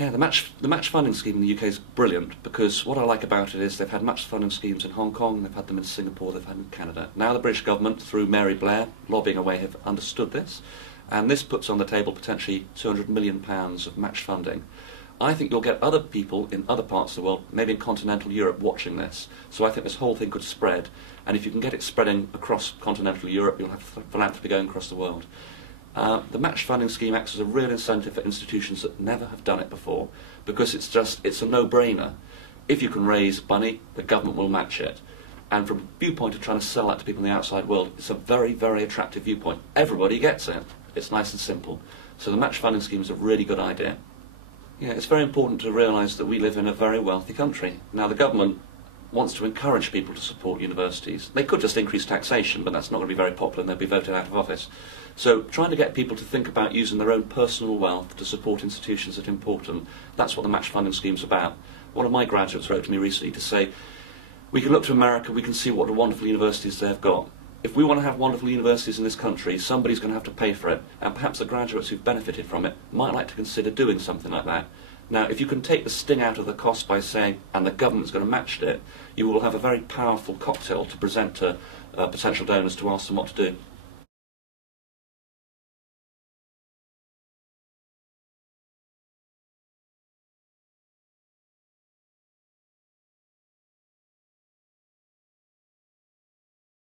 Yeah, the match funding scheme in the UK is brilliant, because what I like about it is they've had match funding schemes in Hong Kong, they've had them in Singapore, they've had them in Canada. Now the British government, through Mary Blair, lobbying away, have understood this, and this puts on the table potentially £200 million of match funding. I think you'll get other people in other parts of the world, maybe in continental Europe, watching this. So I think this whole thing could spread, and if you can get it spreading across continental Europe, you'll have philanthropy going across the world. The match funding scheme acts as a real incentive for institutions that never have done it before, because it's a no-brainer. If you can raise money, the government will match it. And from a viewpoint of trying to sell that to people in the outside world, it's a very, very attractive viewpoint. Everybody gets it. It's nice and simple. So the match funding scheme is a really good idea. Yeah, it's very important to realise that we live in a very wealthy country. Now the government wants to encourage people to support universities. They could just increase taxation, but that's not going to be very popular and they'll be voted out of office. So trying to get people to think about using their own personal wealth to support institutions that are important, that's what the match funding scheme's about. One of my graduates wrote to me recently to say, we can look to America, we can see what wonderful universities they've got. If we want to have wonderful universities in this country, somebody's going to have to pay for it, and perhaps the graduates who've benefited from it might like to consider doing something like that. Now, if you can take the sting out of the cost by saying, and the government's going to match it, you will have a very powerful cocktail to present to potential donors to ask them what to do.